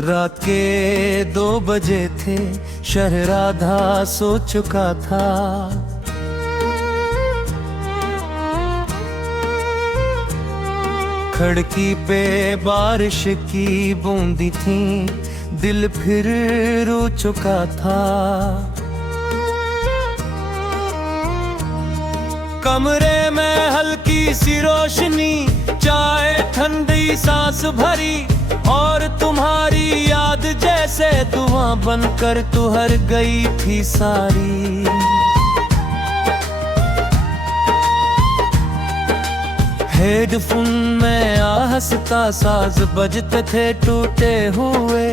रात के 2 बजे थे, शहर राधा सो चुका था। खिड़की पे बारिश की बूंदी थी, दिल फिर रो चुका था। कमरे में हल्की सी रोशनी, चाय ठंडी सांस भरी, और तुम्हारी याद जैसे धुआं बनकर तुहर गई थी सारी। हेडफोन में आहस्ता साज बजते थे टूटे हुए,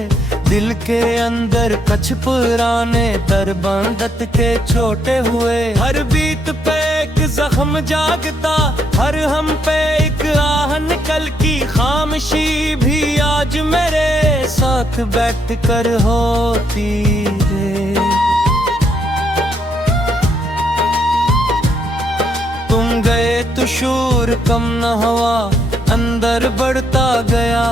दिल के अंदर कुछ पुराने दर्बंदत के छोटे हुए। हर बीत पे एक जख्म जागता, हर हम पे एक आह निकल की खामोशी भी आज मेरे साथ बैठ कर होती है। तुम गए तो शोर कम न हुआ, अंदर बढ़ता गया।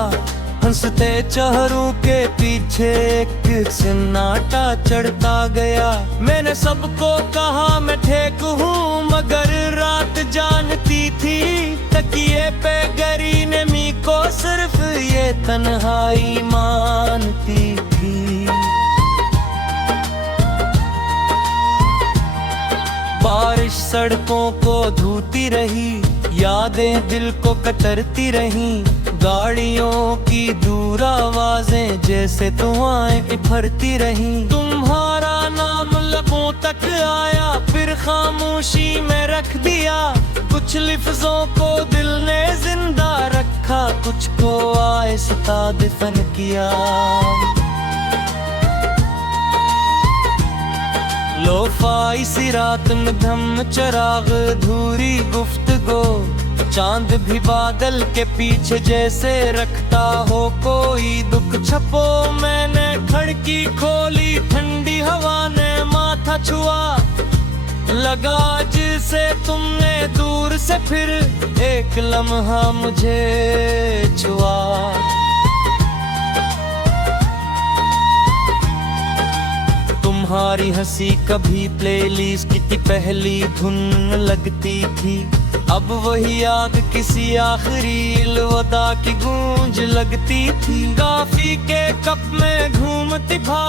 हंसते चेहरों के पीछे एक सन्नाटा चढ़ता गया। मैंने सबको कहा मैं ठीक हूँ, मगर रात जानती थी तकिए पे गरी नमी को सिर्फ ये तन्हाई मानती थी। बारिश सड़कों को धोती रही, यादें दिल को कतरती रहीं। गाड़ियों की दूर आवाजें जैसे धुआएं इफरती रहीं। तुम्हारा नाम लबों तक आया, फिर खामोशी में रख दिया। कुछ लफ्जों को दिल ने जिंदा रखा, कुछ को आहिस्ता दफन किया। लोफाई सी रात में धम चराग धूरी गुफ्तगू, चांद भी बादल के पीछे जैसे रखता हो कोई दुख छपो। मैंने खिड़की खोली, ठंडी हवा ने माथा छुआ। लगा जिसे तुमने दूर से फिर एक लम्हा मुझे छुआ। तुम्हारी हंसी कभी प्लेलिस्ट की पहली धुन लगती थी, अब वही आग किसी आखिरी अलविदा की गूंज लगती थी। कॉफी के कप में घूमती भा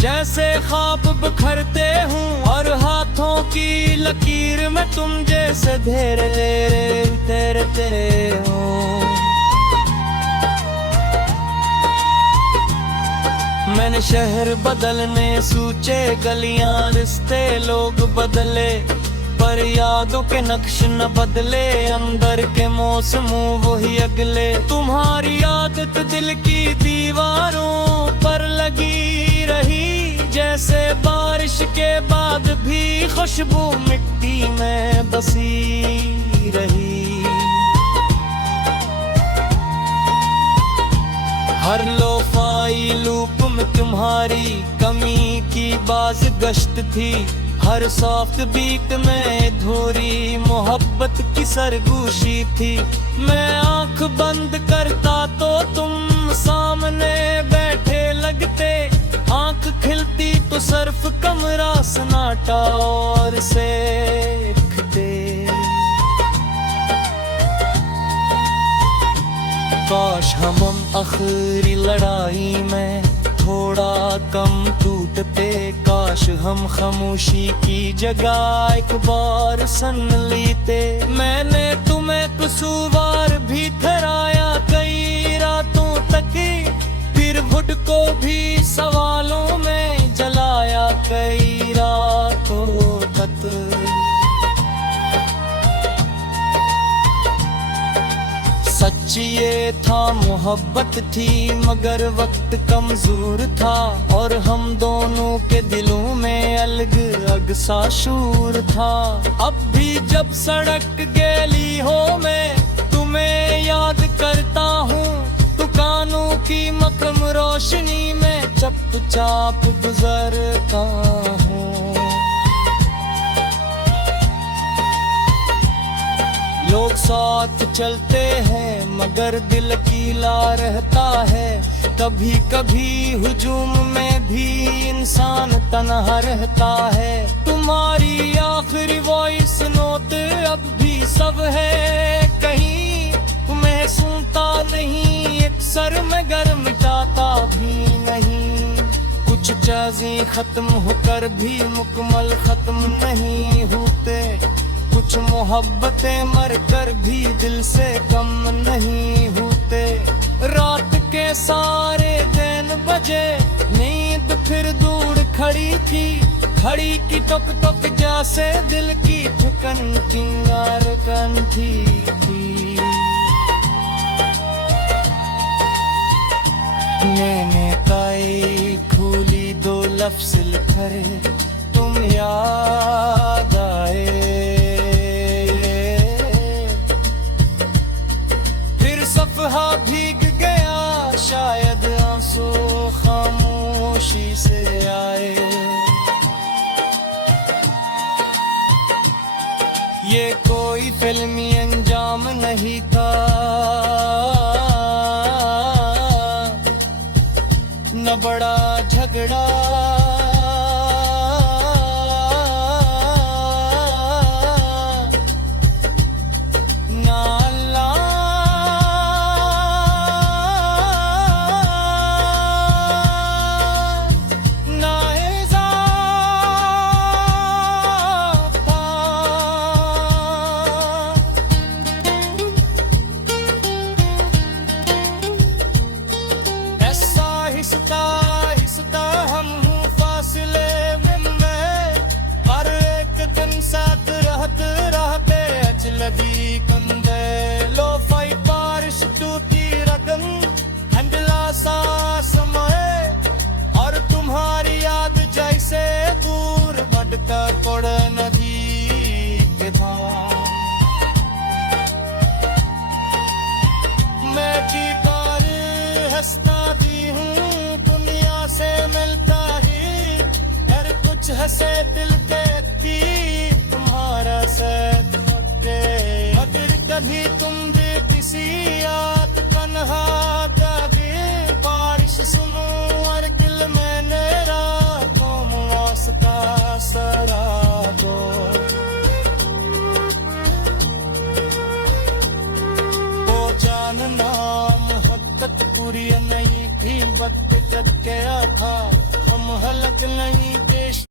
जैसे ख्वाब बिखरते हूँ, और हाथों की लकीर में तुम जैसे धेरे तैरते हो। मैंने शहर बदलने सूचे, गलियां रिश्ते लोग बदले, पर यादों के नक्श न बदले। अंदर के मौसम वही अगले। तुम्हारी आदत दिल की दीवारों पर लगी रही, जैसे बारिश के बाद भी खुशबू मिट्टी में बसी रही। हर लोफाई लूप में तुम्हारी कमी की बाज गश्त थी, हर सॉफ्ट बीट में धोरी मोहब्बत की सरगोशी थी। मैं आंख बंद करता तो तुम सामने बैठे लगते, आंख खिलती तो सिर्फ कमरा सन्नाटा और सेकते। काश हम आखिरी लड़ाई में थोड़ा कम टूटते, काश हम खामोशी की जगह एक बार सन लेते। मैंने तुम्हें कसूरवार भी ठहराया कई रातों तक, फिर खुद को भी सवालों में जलाया कई रातों तक। सच ये था मोहब्बत थी, मगर वक्त कमजोर था, और हम दोनों के दिलों में अलग अलग सा शूर था। अब भी जब सड़क गली हो मैं तुम्हें याद करता हूँ, दुकानों की मकम रोशनी में चुपचाप गुजरता हूँ। लोग साथ चलते हैं मगर दिल अकेला रहता होता है। कभी कभी हुजूम में भी इंसान तन्हा रहता है। तुम्हारी आखिरी वॉइस नोट अब भी सब है कहीं, तुम्हें सुनता नहीं, एक सर में घर मिटाता भी नहीं। कुछ चीजें खत्म होकर भी मुकम्मल खत्म नहीं होते, कुछ मोहब्बतें मरकर भी दिल से कम नहीं होते। रात के सारे दिन बजे, नींद फिर दूर खड़ी थी, घड़ी की टुक टुक जैसे दिल की ठिकन चिंगार कंठी थी। मैंने ताई खूली दो लफ्ज़ लिखे, तुम याद आए। फिर सफ़हा भीग गया, शायद आंसू खामोशी से आए। ये कोई फिल्मी अंजाम नहीं था, न बड़ा झगड़ा ना अल्लाह ना हिसाब था। ऐसा हिस्सा हम हूँ फासले में, हर एक दिन साथ रहते रहते अचलदी कंधे। लो फाई बारिश टूटी रगन हंडला सा समय, और तुम्हारी याद जैसे दूर बढ़कर पड़े नदी के धार। मैं जीकर हंसता भी हूँ, दुनिया से मिलता ही हर कुछ हंसे दिल देखती तुम्हारा साथ होते। अगर कभी तुम भी किसी याद कन्हा कभी बारिश सुनो और दिल में मेरा तुम वास्ता सरा दो। वो जानना मोहब्बत पूरी नहीं थी, वक्त जब गया था हम हलक नहीं देश।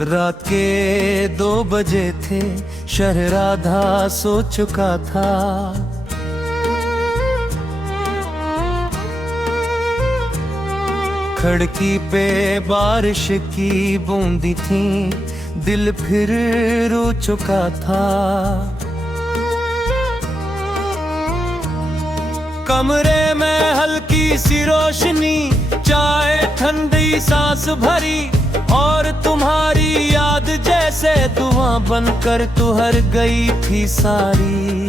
रात के 2 बजे थे, शहर राधा सो चुका था। खिड़की पे बारिश की बूंदी थी, दिल फिर रो चुका था। कमरे में हल्की सी रोशनी, चाय ठंडी सांस भरी, और तुम्हारी याद जैसे धुआं बनकर तुहर गई थी सारी।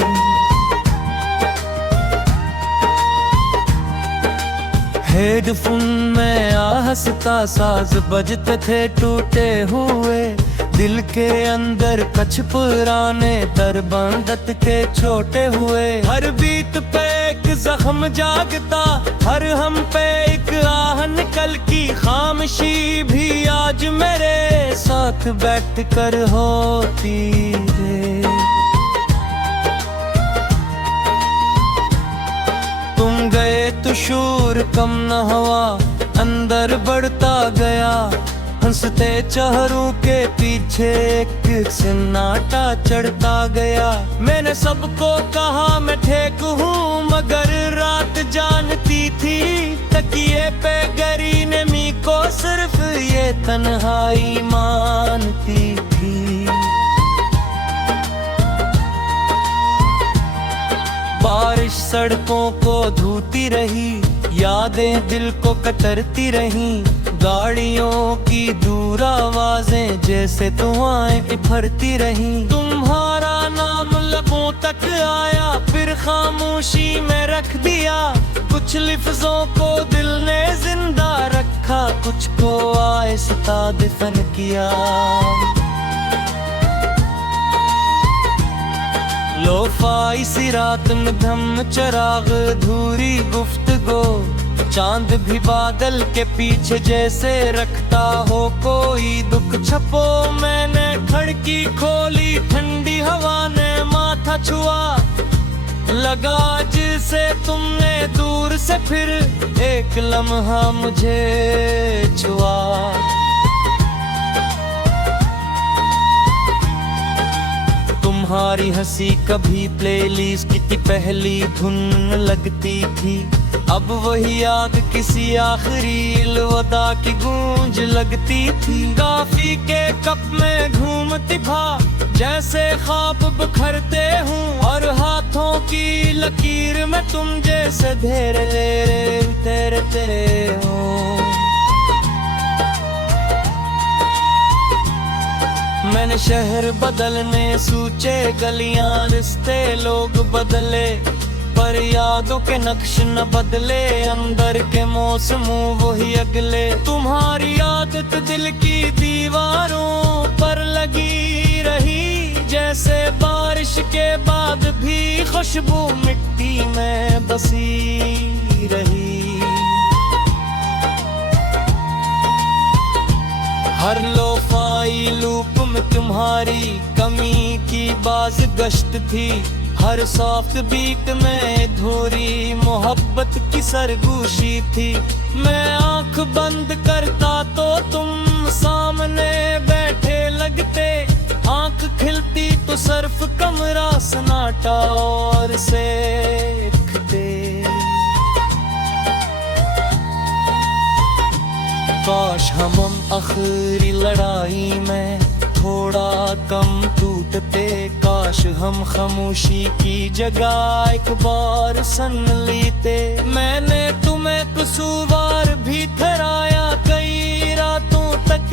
हेडफोन में आहस्ता साज बजते थे टूटे हुए, दिल के अंदर कछ पुराने दरबंदत के छोटे हुए। हर बीत पे एक जख्म जागता, हर हम पे एक आहन कल की खामोशी भी आज मेरे साथ बैठ कर होती है। तुम गए तो शोर कम न हुआ, अंदर बढ़ता गया। हंसते चेहरों के पीछे एक सन्नाटा चढ़ता गया। मैंने सबको कहा मैं ठीक हूँ, मगर रात जानती थी तकिए पे गरी नमी को सिर्फ ये तन्हाई मानती थी। बारिश सड़कों को धोती रही, यादें दिल को कतरती रहीं। गाड़ियों की दूर आवाजें जैसे धुआएं भरती रहीं। तुम्हारा नाम लबों तक आया, फिर खामोशी में रख दिया। कुछ लफ्जों को दिल ने जिंदा रखा, कुछ को आहिस्ता दफन किया। लोफाई सी रात में धम चराग धूरी गुफ्तगू, चांद भी बादल के पीछे जैसे रखता हो कोई दुख छपो। मैंने खिड़की खोली, ठंडी हवा ने माथा छुआ। लगा जिसे तुमने दूर से फिर एक लम्हा मुझे छुआ। तुम्हारी हंसी कभी प्लेलिस्ट की पहली धुन लगती थी, अब वही याद किसी आखिरी अलविदा की गूंज लगती थी। कॉफी के कप में घूमती भा जैसे ख्वाब बिखरते हूँ, और हाथों की लकीर में तुम जैसे धीरे धीरे तेरे हूँ। मैंने शहर बदलने सूचे, गलियां रिश्ते लोग बदले, पर यादों के नक्श न बदले, अंदर के मौसम वही अगले। तुम्हारी आदत दिल की दीवारों पर लगी रही, जैसे बारिश के बाद भी खुशबू मिट्टी में बसी रही। हर लोफाई लूप में तुम्हारी कमी की बाज गश्त थी, हर सॉफ्ट बीट में धोरी मोहब्बत की सरगोशी थी। मैं आंख बंद करता तो तुम सामने बैठे लगते, आंख खिलती तो सिर्फ कमरा सन्नाटा और सेखते। काश हम आखिरी लड़ाई में थोड़ा कम टूटते, काश हम खामोशी की जगह एक बार सुन लेते। मैंने तुम्हें कसूरवार भी ठहराया कई रातों तक,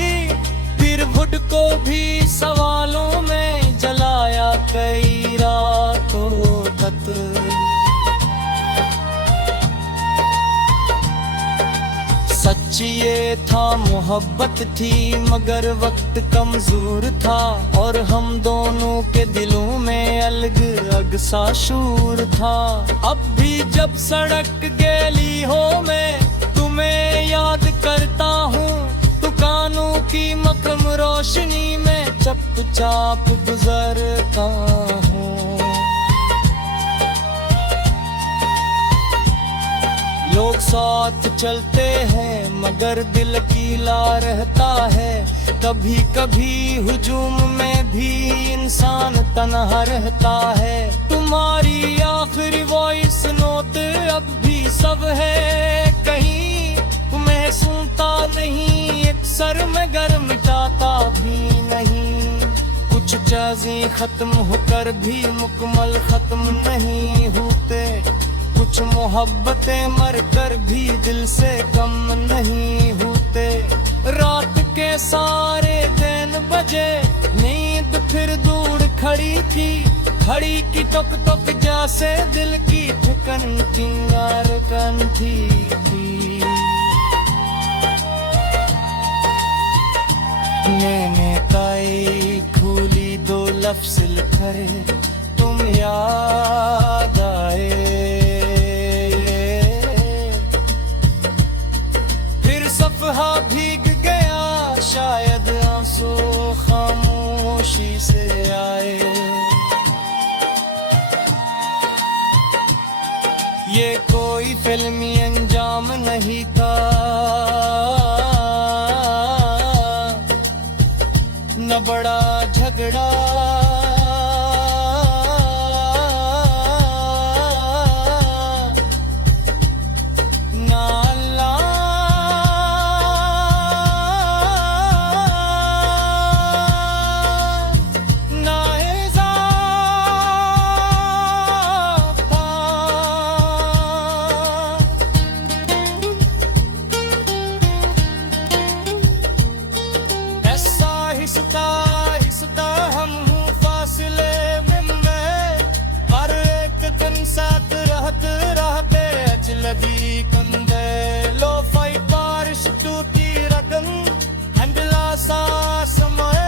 फिर वुड को भी सवालों में जलाया कई रातों तक। सच ये था मोहब्बत थी, मगर वक्त कमजोर था, और हम दोनों के दिलों में अलग अलग सा शूर था। अब भी जब सड़क गैली हो मैं तुम्हें याद करता हूँ, दुकानों की मकम रोशनी में चुपचाप गुजरता हूँ। लोग साथ चलते हैं मगर दिल कीला रहता है, कभी कभी हुजूम में भी इंसान तन्हा रहता है। तुम्हारी आखिरी वॉइस नोट अब भी सब है कहीं, तुम्हें सुनता नहीं एक सर में गर्म जाता भी नहीं। कुछ चीजें खत्म होकर भी मुकम्मल खत्म नहीं होते, कुछ मोहब्बतें मर कर भी दिल से कम नहीं होते। रात के सारे दिन बजे नींद फिर दूर खड़ी थी, खड़ी की टुक टुक जैसे दिल की ठिकन चिंगार कंठी थी। मैंने काई खोली दो लफ्ज़ लिखे, तुम याद आए, सफ़हा भीग गया शायद आंसू खामोशी से आए। ये कोई फिल्मी अंजाम नहीं था, न बड़ा झगड़ा हिसता हम हूँ फासले में, हर एक दिन साथ रहते अचलदी कंदे। लो फाई बारिश टूटी रकम हंडला सा समय,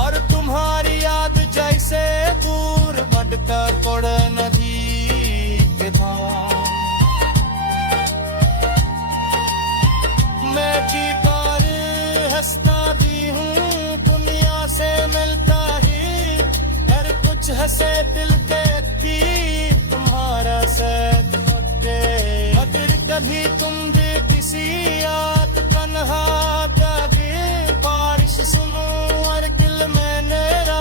और तुम्हारी याद जैसे दूर बढ़कर कोड़ नदी के भाव। मैं जी पर हंसता भी हूँ से मिलता ही, हर कुछ हंसे दिल देखी तुम्हारा साथ होते। अगर कभी तुम भी किसी याद तन्हा जागे, बारिश सुनो और दिल में मेरा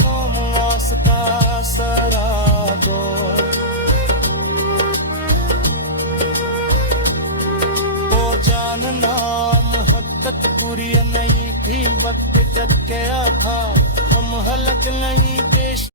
तुम वास्ता सरा दो। वो जानना मोहब्बत पूरी नहीं थी, वक्त जब गया था हम हलक नहीं देश।